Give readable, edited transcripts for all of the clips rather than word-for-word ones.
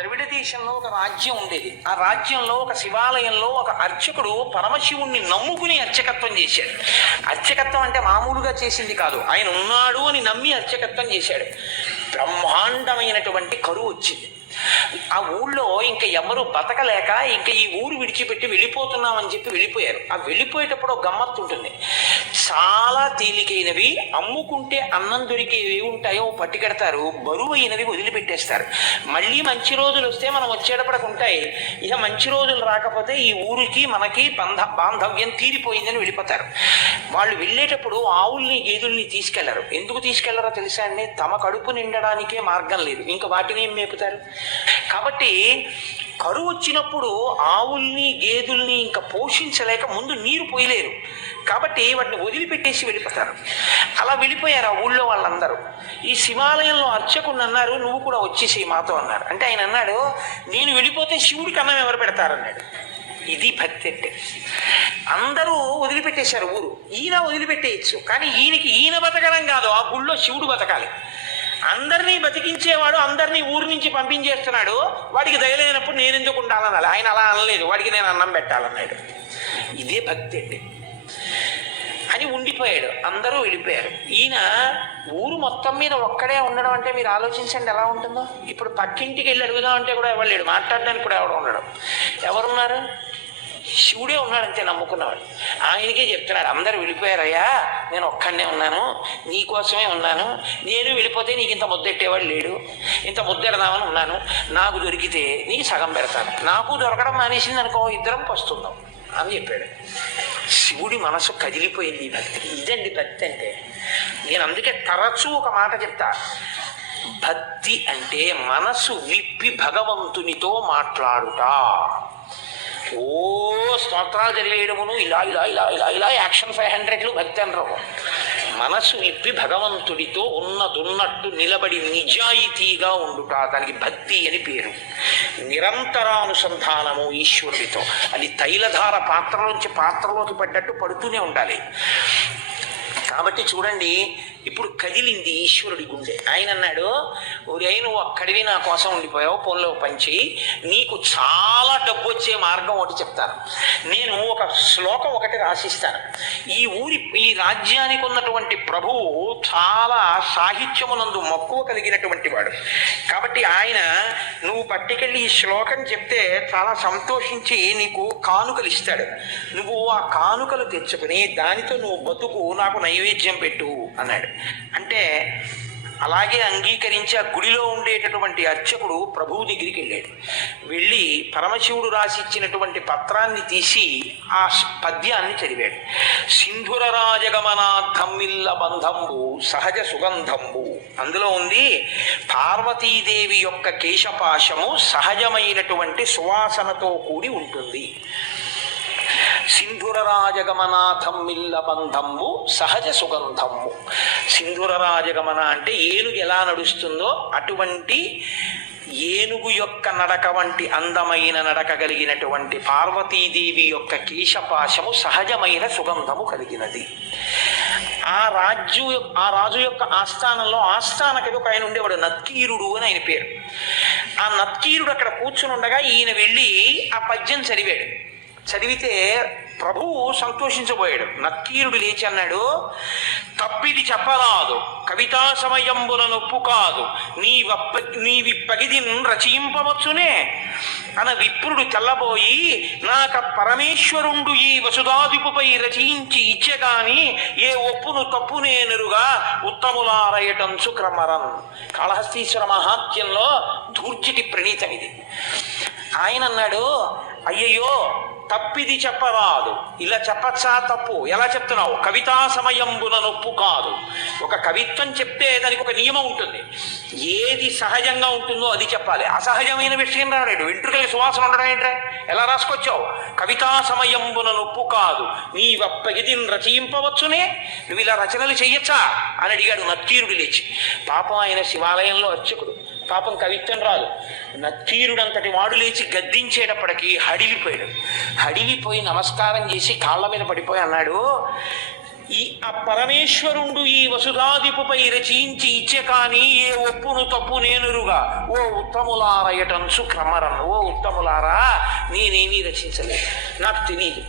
ద్రవిడ దేశంలో ఒక రాజ్యం ఉండేది. ఆ రాజ్యంలో ఒక శివాలయంలో ఒక అర్చకుడు పరమశివుణ్ణి నమ్ముకుని అర్చకత్వం చేశాడు. అర్చకత్వం అంటే మామూలుగా చేసింది కాదు, ఆయన ఉన్నాడు అని నమ్మి అర్చకత్వం చేశాడు. బ్రహ్మాండమైనటువంటి కరువు వచ్చింది. ఆ ఊళ్ళో ఇంకా ఎవరు బతకలేక ఇంకా ఈ ఊరు విడిచిపెట్టి వెళ్ళిపోతున్నామని చెప్పి వెళ్ళిపోయారు. ఆ వెళ్ళిపోయేటప్పుడు ఒక గమ్మత్తు ఉంటుంది. చాలా తేలికైనవి, అమ్ముకుంటే అన్నం దొరికేవి ఉంటాయో పట్టుకెడతారు, బరువు అయినవి వదిలిపెట్టేస్తారు. మళ్ళీ మంచి రోజులు వస్తే మనం వచ్చేటప్పటికి ఉంటాయి. ఇక మంచి రోజులు రాకపోతే ఈ ఊరికి మనకి బాంధవ్యం తీరిపోయిందని వెళ్ళిపోతారు. వాళ్ళు వెళ్ళేటప్పుడు ఆవుల్ని గేదెల్ని తీసుకెళ్లరు. ఎందుకు తీసుకెళ్లరో తెలుసా అండి? తమ కడుపు నిండడానికే మార్గం లేదు, ఇంకా వాటిని ఏం మేపుతారు. కాబట్టి కరువు వచ్చినప్పుడు ఆవుల్ని గేదెల్ని ఇంకా పోషించలేక ముందు నీరు పోయలేరు, కాబట్టి వాటిని వదిలిపెట్టేసి వెళ్ళిపోతారు. అలా వెళ్ళిపోయారు ఆ ఊళ్ళో వాళ్ళందరూ. ఈ శివాలయంలో అర్చకుడు అన్నారు, నువ్వు కూడా వచ్చేసి మాతో అన్నారు. అంటే ఆయన అన్నాడు, నేను వెళ్ళిపోతే శివుడికి అన్నం ఎవరు పెడతారన్నాడు. ఇది భక్తి అంటే. అందరూ వదిలిపెట్టేశారు ఊరు. ఈయన వదిలిపెట్టేయచ్చు, కానీ ఈయన బతకడం కాదు, ఆ గుళ్ళో శివుడు బతకాలి. అందరినీ బతికించేవాడు అందరినీ ఊరి నుంచి పంపించేస్తున్నాడు, వాడికి దయలేనప్పుడు నేను ఎందుకు ఉండాలనాలి. ఆయన అలా అనలేదు, వాడికి నేను అన్నం పెట్టాలన్నాడు. ఇదే భక్తి అండి అని ఉండిపోయాడు. అందరూ వెళ్ళిపోయారు. ఈయన ఊరు మొత్తం మీద ఒక్కడే ఉండడం అంటే మీరు ఆలోచించండి ఎలా ఉంటుందో. ఇప్పుడు పక్కింటికి వెళ్ళి అడుగుదాం అంటే కూడా ఎవరు లేడు, మాట్లాడడానికి కూడా ఎవరు ఉండడం. ఎవరున్నారు? శివుడే ఉన్నాడంతే నమ్ముకున్నవాడు. ఆయనకే చెప్తున్నాడు, అందరూ వెళ్ళిపోయారయ్యా, నేను ఒక్కడనే ఉన్నాను, నీకోసమే ఉన్నాను. నేను వెళ్ళిపోతే నీకు ఇంత ముద్దెట్టేవాడు లేడు, ఇంత ముద్దెడదామని ఉన్నాను, నాకు దొరికితే నీకు సగం పెడతాను, నాకు దొరకడం మానేసింది అనుకో, ఇద్దరం పస్తుందాం అని చెప్పాడు. శివుడి మనసు కదిలిపోయింది ఈ భక్తికి. ఇదండి భక్తి అంటే. నేను అందుకే తరచూ ఒక మాట చెప్తా, భక్తి అంటే మనసు విప్పి భగవంతునితో మాట్లాడుట. ఓ స్తోత్రాలు జరిగేయడమును ఇలా ఇలా ఇలా ఇలా ఇలా యాక్షన్ 500 భక్తి అనరు. మనసు విప్పి భగవంతుడితో ఉన్నదున్నట్టు నిలబడి నిజాయితీగా ఉండుట, దానికి భక్తి అని పేరు. నిరంతరానుసంధానము ఈశ్వరుడితో. అది తైలధార పాత్రలోంచి పాత్రలోకి పడ్డట్టు పడుతూనే ఉండాలి. కాబట్టి చూడండి, ఇప్పుడు కదిలింది ఈశ్వరుడి గుండె. ఆయన అన్నాడు, ఒరే నువ్వు అక్కడివి నా కోసం ఉండిపోయావు, ఫోన్లో పంచి నీకు చాలా డబ్బు వచ్చే మార్గం ఒకటి చెప్తాను. నేను ఒక శ్లోకం ఒకటి రాసిస్తాను. ఈ రాజ్యానికి ఉన్నటువంటి ప్రభువు చాలా సాహిత్యమునందు మక్కువ కలిగినటువంటి వాడు. కాబట్టి ఆయన నువ్వు పట్టుకెళ్ళి ఈ శ్లోకం చెప్తే చాలా సంతోషించి నీకు కానుకలు ఇస్తాడు. నువ్వు ఆ కానుకలు తెచ్చుకుని దానితో నువ్వు బతుకు, నాకు నైవేద్యం పెట్టు అన్నాడు. అంటే అలాగే అంగీకరించి ఆ గుడిలో ఉండేటటువంటి అర్చకుడు ప్రభువు దగ్గరికి వెళ్ళాడు. వెళ్ళి పరమశివుడు రాసిచ్చినటువంటి పత్రాన్ని తీసి ఆ పద్యాన్ని చదివాడు. సింధుర రాజగమనార్థమిల్ల బంధంబు సహజ సుగంధంబు. అందులో ఉంది, పార్వతీదేవి యొక్క కేశపాశము సహజమైనటువంటి సువాసనతో కూడి ఉంటుంది. సింధుర రాజగమనాథమ్మిల్ల బంధంబు సహజ సుగంధము. సింధుర రాజగమన అంటే ఏనుగు ఎలా నడుస్తుందో అటువంటి ఏనుగు యొక్క నడక వంటి అందమైన నడక కలిగినటువంటి పార్వతీదేవి యొక్క కేశపాశము సహజమైన సుగంధము కలిగినది. ఆ రాజు యొక్క ఆస్థానంలో ఆస్థానకి ఒక ఆయన ఉండేవాడు, నత్కీరుడు అని ఆయన పేరు. ఆ నత్కీరుడు అక్కడ కూర్చుని ఉండగా ఈయన వెళ్ళి ఆ పద్యం చదివాడు. చదివితే ప్రభువు సంతోషించబోయాడు. నక్కీరుడు లేచి అన్నాడు, తప్పిది చెప్పరాదు కవితా సమయంబుల నొప్పు కాదు, నీవిప్పగిదిన్ రచయింపవచ్చునే అన విప్రుడు తెల్లబోయి, నాక పరమేశ్వరుండు ఈ వసుధాదిపుపై రచయించి ఇచ్చెగాని ఏ ఒప్పును తప్పునేనురుగా ఉత్తములారయటంచు క్రమరన్. కాళహస్తీశ్వర మహాత్యంలో ధూర్జటి ప్రణీతం ఇది. ఆయన అన్నాడు, అయ్యయ్యో తప్పిది చెప్పరాదు. ఇలా చెప్పచ్చా? తప్పు. ఎలా చెప్తున్నావు? కవితా సమయంబున నొప్పు కాదు. ఒక కవిత్వం చెప్తే దానికి ఒక నియమం ఉంటుంది. ఏది సహజంగా ఉంటుందో అది చెప్పాలి. అసహజమైన విషయం రాడు. వెంట్రుకల సువాసన ఉండడం ఏంట్రా? ఎలా రాసుకొచ్చావు? కవితా సమయంబున నొప్పు కాదు, నీవప్పగిదిన్ రచయింపవచ్చునే, నువ్వు ఇలా రచనలు చెయ్యొచ్చా అని అడిగాడు నత్తీరుడు లేచి. పాపం ఆయన శివాలయంలో అర్చకుడు, పాపం కవిత్వం రాదు. నత్తీరుడంతటి వాడు లేచి గద్దించేటప్పటికీ హడిలిపోయాడు. హడిలిపోయి నమస్కారం చేసి కాళ్ళ మీద పడిపోయి అన్నాడు, ఆ పరమేశ్వరుండు ఈ వసుధాదిపుపై రచించి ఇచ్చే కాని ఏ ఒప్పును తప్పు నేనురుగా ఓ ఉత్తములారయటంచు క్రమరన్. ఓ ఉత్తములారా, నేనేమీ రచించలేదు, నాకు తెలియదు.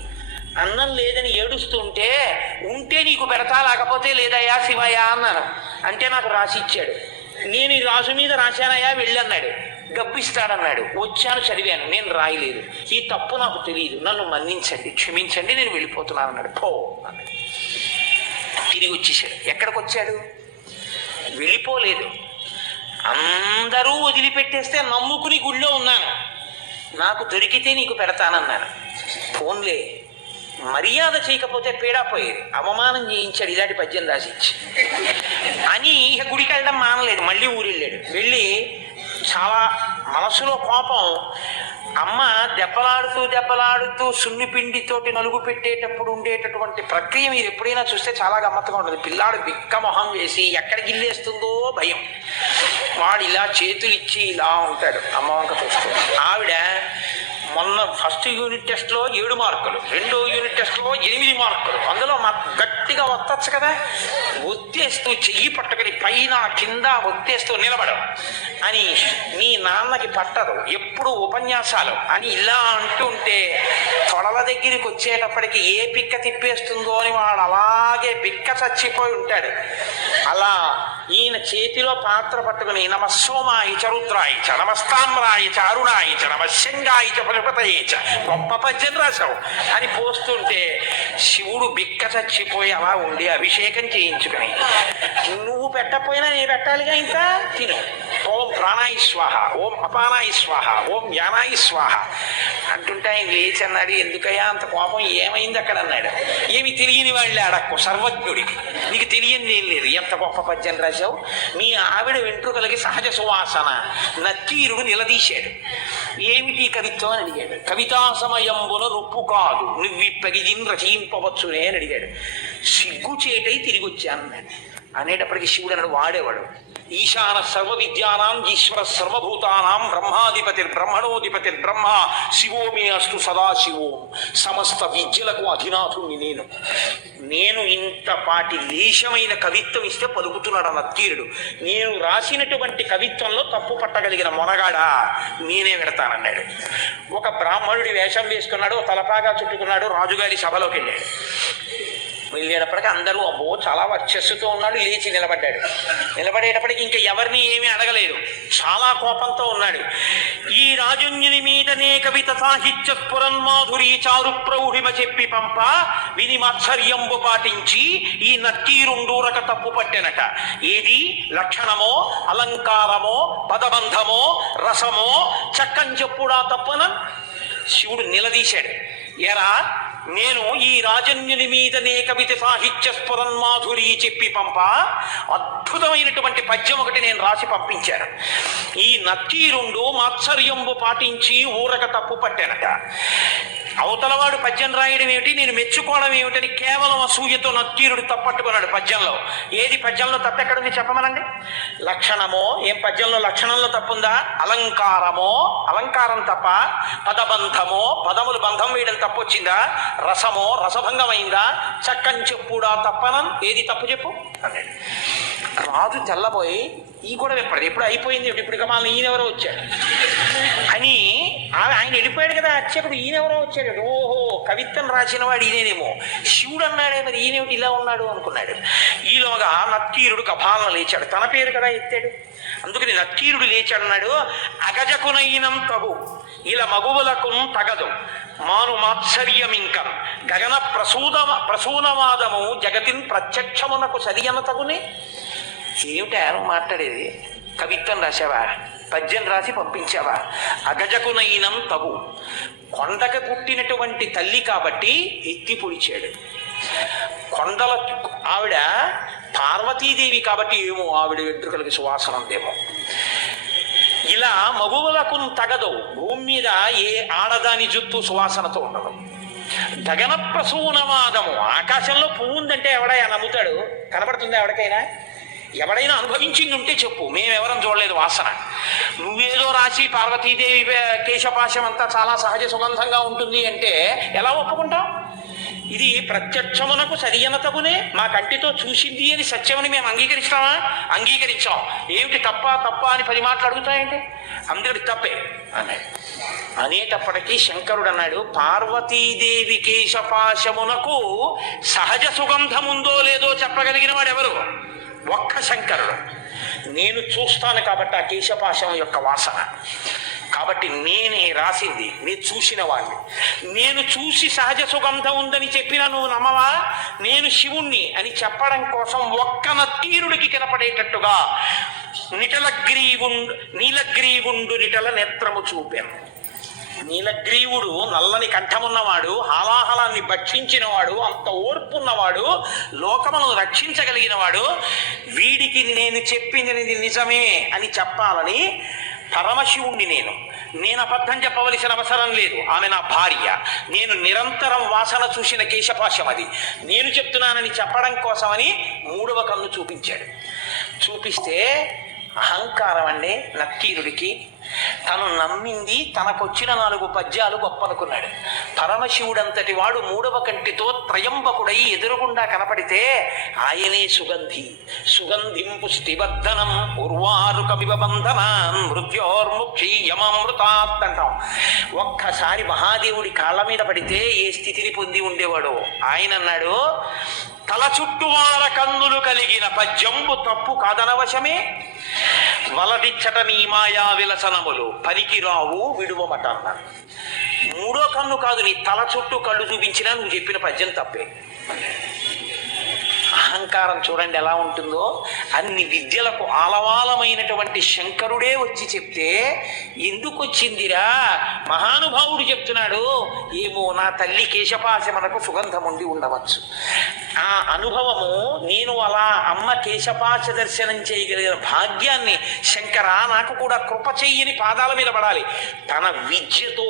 అన్నం లేదని ఏడుస్తుంటే ఉంటే నీకు పెడతా, లేకపోతే లేదయ్యా శివయ్య అన్నాను. అంటే నాకు రాసి ఇచ్చాడు. నేను ఈ రాసు మీద రాశానయ్యా వెళ్ళన్నాడు. గప్పిస్తాడన్నాడు. వచ్చాను, చదివాను, నేను రాయలేదు. ఈ తప్పు నాకు తెలియదు, నన్ను మన్నించండి, క్షమించండి, నేను వెళ్ళిపోతున్నాను అన్నాడు. పో అన్నాడు. తిరిగి వచ్చేసాడు. ఎక్కడికి వచ్చాడు? వెళ్ళిపోలేదు. అందరూ వదిలిపెట్టేస్తే నమ్ముకుని గుళ్ళో ఉన్నాను, నాకు దొరికితే నీకు పెడతానన్నాను. ఫోన్లే, మర్యాద చేయకపోతే పీడాపోయేది. అవమానం చేయించాడు ఇలాంటి పద్యం రాసిచ్చి అని. ఇక గుడికి వెళ్ళడం మానలేదు, మళ్ళీ ఊరెళ్ళాడు. వెళ్ళి చాలా మనసులో కోపం. అమ్మ దెబ్బలాడుతూ సున్నిపిండితోటి నలుగు పెట్టేటప్పుడు ఉండేటటువంటి ప్రక్రియ మీరు ఎప్పుడైనా చూస్తే చాలా గమ్మత్తుగా ఉంటుంది. పిల్లాడు బిక్క మొహం వేసి ఎక్కడికి గిల్లేస్తుందో భయం. వాడు ఇలా చేతులు ఇచ్చి ఇలా ఉంటాడు, అమ్మ వంక చూస్తూ. ఆవిడ మొన్న ఫస్ట్ యూనిట్ టెస్ట్లో 7 మార్కులు, రెండో యూనిట్ టెస్ట్లో 8 మార్కులు. అందులో మాకు గట్టిగా ఒత్తచ్చు కదా, ఒత్తేస్తూ చెయ్యి పట్టుకుని పైన కింద ఒత్తేస్తూ నిలబడం అని. నీ నాన్నకి పట్టదు, ఎప్పుడు ఉపన్యాసాలు అని ఇలా అంటుంటే తొడల దగ్గరికి వచ్చేటప్పటికి ఏ పిక్క తిప్పేస్తుందో అని వాడు అలాగే పిక్క చచ్చిపోయి ఉంటాడు. అలా ఈయన చేతిలో పాత్ర పట్టుకుని నమస్సోమాయి చ రుద్రాయి చ నమస్తామ్రాయి చ అరుణాయి చ నమశంగాయి చ ఫలపతయే చ, గొప్ప పద్యం రాశావు అని పోస్తుంటే శివుడు బిక్క చచ్చిపోయి అలా ఉండి అభిషేకం చేయించుకుని, నువ్వు పెట్టకపోయినా నేను పెట్టాలిగా, ఇంకా తిను. ఓం ప్రాణాయి స్వాహ, ఓం అపానాయి స్వాహ, ఓం యానాయి స్వాహ అంటుంటే ఆయన లేచి అన్నాడు, ఎందుకయ్యా అంత కోపం, ఏమైంది అక్కడ అన్నాడు. ఏమి తెలియని వాళ్ళే అడక్కు, సర్వజ్ఞుడికి నీకు తెలియని ఏం లేదు, ఎంత గొప్ప పద్యం రాశావు. మీ ఆవిడ వెంట్రుకలకి సహజ సువాసన. నక్కీరుడు నిలదీశాడు. ఏమిటి కవిత్వం అని అడిగాడు. కవితా సమయంబున రొప్పు కాదు, నువ్విప్పగిజిన్ రచయింపవచ్చునే అని అడిగాడు. సిగ్గుచేటై తిరిగి వచ్చాను అనేటప్పటికి శివుడు అన్నాడు, వాడేవాడు ఈశాన సర్వ విద్యానాం ఈశ్వర సర్వభూతానాం బ్రహ్మాధిపతిర్బ్రహ్మ శివో మే అస్తు సదాశివోం. సమస్త విద్యలకు అధినాథుణ్ణి నేను ఇంతపాటి లేశమైన కవిత్వం ఇస్తే పలుకుతున్నాడు నత్తీరుడు. నేను రాసినటువంటి కవిత్వంలో తప్పు పట్టగలిగిన మొనగాడా నేనే పెడతానన్నాడు. ఒక బ్రాహ్మణుడి వేషం వేసుకున్నాడు, తలపాగా చుట్టుకున్నాడు, రాజుగారి సభలోకి వెళ్ళాడు. వెళ్ళేటప్పటికి అందరూ అబ్బో చాలా వర్చస్సుతో ఉన్నాడు, లేచి నిలబడ్డాడు. నిలబడేటప్పటికి ఇంకా ఎవరిని ఏమీ అడగలేదు, చాలా కోపంతో ఉన్నాడు. ఈ రాజుని మీదనే కవిత సాహిత్య స్ఫురన్మాధురి చారు ప్రౌఢిమ చెప్పి పంప విని మాత్సర్యంబు పాటించి ఈ నక్కీరుండూరక తప్పు పట్టెనట. ఏది లక్షణమో అలంకారమో పదబంధమో రసమో చక్కని చెప్పుడా తప్పున శివుడు నిలదీశాడు. ఎరా, నేను ఈ రాజన్యుని మీదనే కవిత సాహిత్య స్ఫురన్మాధురి చెప్పి పంప అద్భుతమైనటువంటి పద్యం ఒకటి నేను రాసి పంపించాను. ఈ నక్కీరుండు మాత్సర్యంబు పాటించి ఊరక తప్పు పట్టానట. అవతలవాడు పద్యం రాయడం ఏమిటి, నేను మెచ్చుకోవడం ఏమిటని కేవలం అసూయతో నక్కీరుడు తప్పట్టుకున్నాడు పద్యంలో. ఏది పద్యంలో తప్పు ఎక్కడుంది చెప్పమనండి. లక్షణమో, ఏం పద్యంలో లక్షణంలో తప్పుందా? అలంకారమో, అలంకారం తప్ప. పదబంధమో, పదములు బంధం వేయడం తప్పొచ్చిందా? రసమో, రసభంగమైందా? చక్కని చెప్పుడా తప్పనం, ఏది తప్పు చెప్పు అన్నాడు. రాజు తెల్లబోయి ఈ కూడా ఎప్పుడు అయిపోయింది, ఇప్పుడు కమాలను ఈయనెవరో వచ్చాడు అని. ఆయన వెళ్ళిపోయాడు కదా అర్చకుడు, ఈయనెవరో వచ్చాడు. ఓహో, కవిత్వం రాసిన వాడు ఈయనేమో. శివుడు అన్నాడే, మరి ఈయనేమిటి ఇలా ఉన్నాడు అనుకున్నాడు. ఈలోగా నక్కీరుడు కపాలన లేచాడు, తన పేరు కదా ఎత్తాడు. అందుకని నక్కీరుడు లేచాడు, అన్నాడు, అగజకునైనం తగు ఇలా మగువులకు తగదు మాను మాత్సర్యమింకం గగన ప్రసూనవాదము జగతిన్ ప్రత్యక్షమునకు సరియన తగునే. ఏమిటారు మాట్లాడేది? కవిత్వం రాసావా, పద్యం రాసి పంపించావా? అగజకునైనం తగు, కొండకు పుట్టినటువంటి తల్లి కాబట్టి ఎత్తి పొడిచాడు. కొండల ఆవిడ పార్వతీదేవి కాబట్టి ఏమో ఆవిడ వెంట్రుకలకి సువాసన ఉందేమో. ఇలా మగువులకు తగదు, భూమి మీద ఏ ఆడదాని జుత్తు సువాసనతో ఉండదు. గగన ప్రసూనవాదము, ఆకాశంలో పువ్వు ఉందంటే ఎవడైనా నమ్ముతాడు? కనబడుతుందా ఎవరికైనా? ఎవడైనా అనుభవించింది ఉంటే చెప్పు, మేమెవరం చూడలేదు వాసన. నువ్వేదో రాసి పార్వతీదేవి కేశపాశం అంతా చాలా సహజ సుగంధంగా ఉంటుంది అంటే ఎలా ఒప్పుకుంటావు? ఇది ప్రత్యక్షమునకు సరియనతగునే మా కంటితో చూసింది అని సత్యమని మేము అంగీకరిస్తామా? అంగీకరించాం. ఏమిటి తప్ప తప్ప అని 10 మాటలు అడుగుతాయండి. అందరికి తప్పే అన్నాడు. అనేటప్పటికీ శంకరుడు అన్నాడు, పార్వతీదేవి కేశపాశమునకు సహజ సుగంధముందో లేదో చెప్పగలిగిన వాడు ఎవరు? ఒక్క శంకరుడు. నేను చూస్తాను కాబట్టి ఆ కేశపాశం యొక్క వాసన, కాబట్టి నేనే రాసింది, నేను చూసిన వాడిని. నేను చూసి సహజ సుగంధం ఉందని చెప్పినా నువ్వు నమ్మవా? నేను శివుణ్ణి అని చెప్పడం కోసం ఒక్క నత్తీరుడికి కనపడేటట్టుగా నీలగ్రీవుండు నిటల నేత్రము చూపాను. నీలగ్రీవుడు నల్లని కంఠమున్నవాడు, హాలాహలాన్ని భక్షించినవాడు, అంత ఓర్పున్నవాడు, లోకమును రక్షించగలిగినవాడు. వీడికి నేను చెప్పింది నిజమే అని చెప్పాలని పరమశివుణ్ణి నేను అబద్ధం చెప్పవలసిన అవసరం లేదు. ఆమె నా భార్య. నేను నిరంతరం వాసన చూసిన కేశపాశం అది. నేను చెప్తున్నానని చెప్పడం కోసమని 3వ కన్ను చూపించాడు. చూపిస్తే అహంకారం అండి నక్కీరుడికి. తను నమ్మింది, తనకొచ్చిన 4 పద్యాలు గొప్పనుకున్నాడు. పరమశివుడంతటి వాడు 3వ కంటితో త్రయంబకుడై ఎదురుగుండా కనపడితే ఆయనే సుగంధిం పుష్టివర్ధనం ఉర్వారుకమివ బంధనాన్ మృత్యోర్ముక్షీయమామృతాత్ అంటాం. ఒక్కసారి మహాదేవుడి కాళ్ళ మీద పడితే ఏ స్థితిని పొంది ఉండేవాడు ఆయన అన్నాడు, తల చుట్టువార కన్నులు కలిగిన పద్యంబు తప్పు కాదనవశమే, వలదిచ్చట నీ మాయా విలసనములు పనికిరావు విడువమట అన్నాడు. 3వ కన్ను కాదు, నీ తల చుట్టూ కళ్ళు చూపించినా నువ్వు చెప్పిన పద్యం తప్పే. అహంకారం చూడండి ఎలా ఉంటుందో. అన్ని విద్యలకు ఆలవాలమైనటువంటి శంకరుడే వచ్చి చెప్తే ఎందుకు వచ్చిందిరా? మహానుభావుడు చెప్తున్నాడు, ఏమో నా తల్లి కేశపాశమునకు సుగంధం ఉండి ఉండవచ్చు. ఆ అనుభవము నేను అలా అమ్మ కేశపాశ దర్శనం చేయగలిగిన భాగ్యాన్ని శంకర నాకు కూడా కృప చెయ్యని పాదాల మీద పడాలి. తన విద్యతో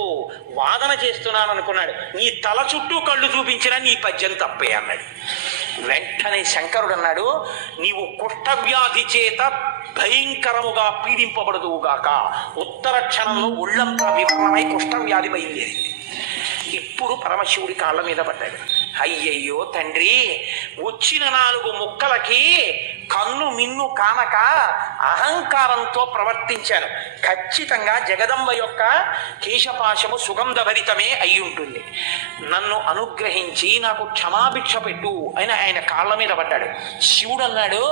వాదన చేస్తున్నాను అనుకున్నాడు. నీ తల చుట్టూ కళ్ళు చూపించినా నీ పద్యం తప్పే అన్నాడు. వెంటనే శంకరుడు అన్నాడు, నీవు కుష్ఠవ్యాధి చేత భయంకరముగా పీడింపబడదువుగాక. ఉత్తర క్షణంలో ఒళ్ళంతా వివరణమై కుష్ఠవ్యాధి బయలుదేరింది. ఇప్పుడు పరమశివుడి కాళ్ళ మీద పడ్డాడు. అయ్యయ్యో తండ్రి, వచ్చిన 4 ముక్కలకి కన్ను మిన్ను కానక అహంకారంతో ప్రవర్తించాను. ఖచ్చితంగా జగదంబ యొక్క కేశపాశము సుగంధభరితమే అయి ఉంటుంది. నన్ను అనుగ్రహించి నాకు క్షమాభిక్ష పెట్టు అని ఆయన కాళ్ళ మీద పడ్డాడు. శివుడు అన్నాడు,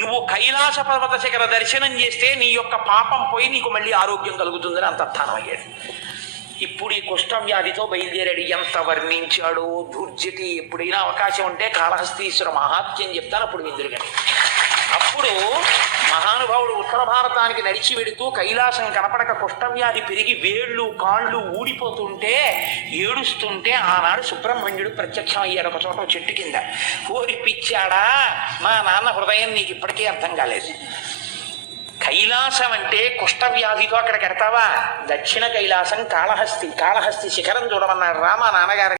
నువ్వు కైలాస పర్వత శిఖర దర్శనం చేస్తే నీ యొక్క పాపం పోయి నీకు మళ్ళీ ఆరోగ్యం కలుగుతుందని అంతర్ధానం అయ్యాడు. ఇప్పుడు ఈ కుష్ఠవ్యాధితో బయలుదేరాడు. ఎంత వర్ణించాడో దుర్జటి. ఎప్పుడైనా అవకాశం ఉంటే కాళహస్తీశ్వర మహాత్మ్యం చెప్తాను, అప్పుడు విందురుగని. అప్పుడు మహానుభావుడు ఉత్తర భారతానికి నడిచి వెడుతూ కైలాసం కనపడక కుష్ఠవ్యాధి పెరిగి వేళ్ళు కాళ్ళు ఊడిపోతుంటే ఏడుస్తుంటే ఆనాడు సుబ్రహ్మణ్యుడు ప్రత్యక్షం అయ్యాడు ఒక చోట చెట్టు కింద. ఓరి పిచ్చాడా, మా నాన్న హృదయం నీకు ఇప్పటికీ అర్థం కాలేదు. కైలాసం అంటే కుష్ఠవ్యాధితో అక్కడికి ఎడతావా? దక్షిణ కైలాసం కాళహస్తి శిఖరం చూడమన్నాడు రామ నాన్నగారు.